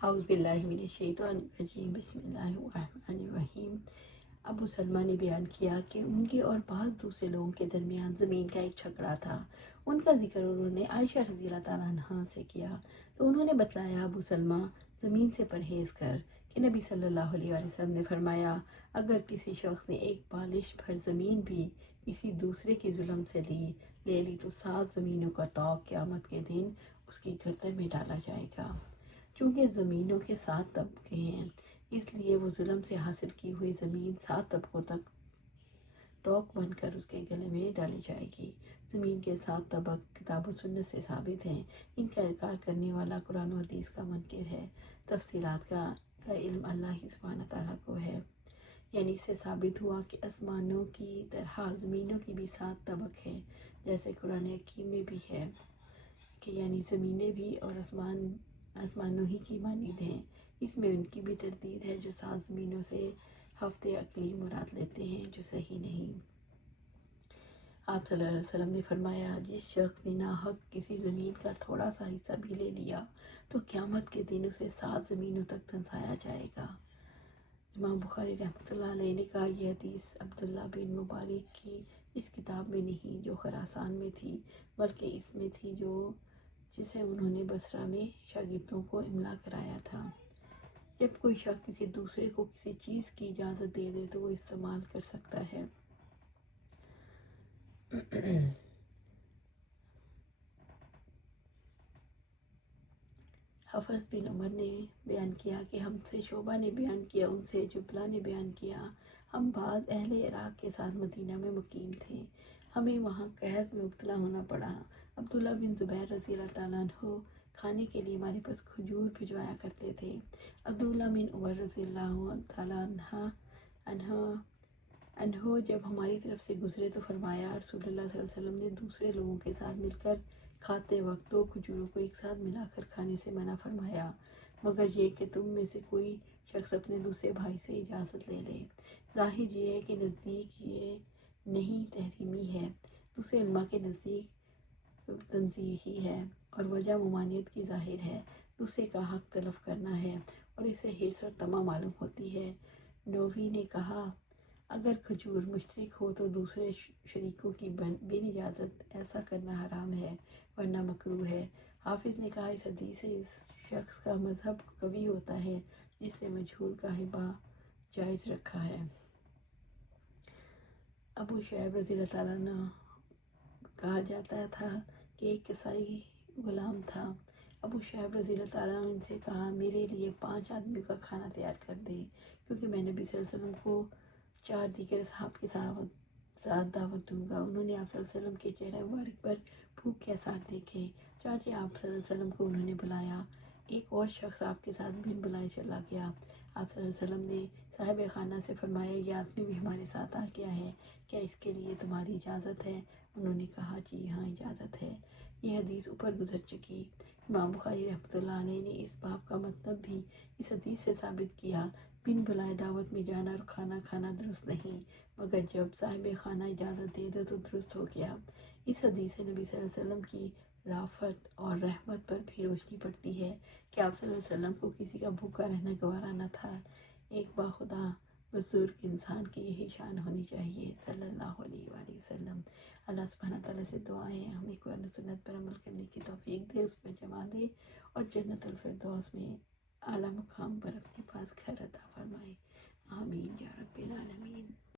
اعوذ باللہ من الشیطان الرجیم، بسم اللہ الرحمن الرحیم۔ ابو سلمہ نے بیان کیا کہ ان کے اور بعض دوسرے لوگوں کے درمیان زمین کا ایک جھگڑا تھا۔ ان کا ذکر انہوں نے عائشہ رضی اللہ تعالیٰ عنہا سے کیا تو انہوں نے بتلایا، ابو سلمہ زمین سے پرہیز کر، کہ نبی صلی اللہ علیہ وآلہ وسلم نے فرمایا، اگر کسی شخص نے ایک بالش بھر زمین بھی کسی دوسرے کی ظلم سے لے لی تو 7 زمینوں کا طوق قیامت کے دن اس کی گردن میں ڈالا جائے گا۔ چونکہ زمینوں کے 7 طبقے ہیں، اس لیے وہ ظلم سے حاصل کی ہوئی زمین 7 طبقوں تک توق بن کر اس کے گلے میں ڈالی جائے گی۔ زمین کے 7 طبق کتاب و سنت سے ثابت ہیں، ان کا انکار کرنے والا قرآن و حدیث کا منکر ہے۔ تفصیلات کا علم اللہ ہی سبحانہ تعالیٰ کو ہے۔ یعنی اس سے ثابت ہوا کہ آسمانوں کی طرح زمینوں کی بھی 7 طبق ہیں، جیسے قرآن حکیم میں بھی ہے کہ یعنی زمینیں بھی اور آسمانوں ہی کی مانند ہیں۔ اس میں ان کی بھی تردید ہے جو 7 زمینوں سے ہفتے عقلی مراد لیتے ہیں، جو صحیح نہیں۔ آپ صلی اللہ علیہ وسلم نے فرمایا، جس شخص نے ناحق کسی زمین کا تھوڑا سا حصہ بھی لے لیا تو قیامت کے دن اسے 7 زمینوں تک دھنسایا جائے گا۔ امام بخاری رحمۃ اللہ علیہ نے کہا، یہ حدیث عبداللہ بن مبارک کی اس کتاب میں نہیں جو خراسان میں تھی، بلکہ اس میں تھی جسے انہوں نے بصرہ میں شاگردوں کو املا کرایا تھا۔ جب کوئی شخص کسی دوسرے کو کسی چیز کی اجازت دے دے تو وہ استعمال کر سکتا ہے۔ حفص بن عمر نے بیان کیا کہ ہم سے شعبہ نے بیان کیا، ان سے جبلہ نے بیان کیا، ہم بعض اہل عراق کے ساتھ مدینہ میں مقیم تھے، ہمیں وہاں قحط میں مبتلا ہونا پڑا۔ عبداللہ بن زبیر رضی اللہ تعالیٰ عنہ کھانے کے لیے ہمارے پاس کھجور بھجوایا کرتے تھے۔ عبداللہ بن عمر رضی اللہ تعالیٰ عنہ جب ہماری طرف سے گزرے تو فرمایا، رسول اللہ صلی اللہ علیہ وسلم نے دوسرے لوگوں کے ساتھ مل کر کھاتے وقت 2 کھجوروں کو ایک ساتھ ملا کر کھانے سے منع فرمایا، مگر یہ کہ تم میں سے کوئی شخص اپنے دوسرے بھائی سے اجازت لے لے۔ ظاہر یہ ہے کہ نزدیک یہ نہیں تحریمی ہے، دوسرے علماء کے نزدیک تنزیہی ہے، اور وجہ ممانعت کی ظاہر ہے، دوسرے کا حق تلف کرنا ہے، اور اس سے حرص اور طمع معلوم ہوتی ہے۔ نووی نے کہا، اگر کھجور مشترک ہو تو دوسرے شریکوں کی بن اجازت ایسا کرنا حرام ہے، ورنہ مکروہ ہے۔ حافظ نے کہا، اس حدیث سے اس شخص کا مذہب قوی ہوتا ہے جس نے مجہول کا ہبہ جائز رکھا ہے۔ ابو شعیب رضی اللہ تعالیٰ عنہ کہا جاتا تھا کہ ایک کسائی غلام تھا۔ ابو شعیب رضی اللہ تعالیٰ عنہ سے کہا، میرے لیے 5 آدمیوں کا کھانا تیار کر دے، کیونکہ میں نبی صلی اللہ علیہ وسلم کو 4 دیگر اصحاب کے ساتھ دعوت دوں گا۔ انہوں نے آپ صلی اللہ علیہ وسلم کے چہرے مبارک پر بھوک کے آثار دیکھے، چنانچہ آپ صلی اللہ علیہ وسلم کو انہوں نے بلایا۔ ایک اور شخص آپ کے ساتھ بن بلائے چلا گیا۔ آپ صلی اللہ علیہ وسلم نے صاحب خانہ سے فرمایا، یہ آدمی بھی ہمارے ساتھ آ گیا ہے، کیا اس کے لیے تمہاری اجازت ہے؟ انہوں نے کہا، جی ہاں اجازت ہے۔ یہ حدیث اوپر گزر چکی۔ امام بخاری رحمۃ اللہ علیہ نے اس باب کا مطلب بھی اس حدیث سے ثابت کیا، بن بلائے دعوت میں جانا اور کھانا کھانا درست نہیں، مگر جب صاحب خانہ اجازت دے دے تو درست ہو گیا۔ اس حدیث سے نبی صلی اللہ علیہ وسلم کی رافت اور رحمت پر بھی روشنی پڑتی ہے کہ آپ صلی اللہ علیہ وسلم کو کسی کا بھوکا رہنا گوارا نہ تھا۔ ایک باخدا بزرگ انسان کی یہی شان ہونی چاہیے، صلی اللہ علیہ وآلہ وسلم۔ اللہ سبحانہ تعالیٰ سے دعائیں ہمیں قرآن و سنت پر عمل کرنے کی توفیق دے، اس پر جمع دے، اور جنت الفردوس میں اعلیٰ مقام پر اپنے پاس گھر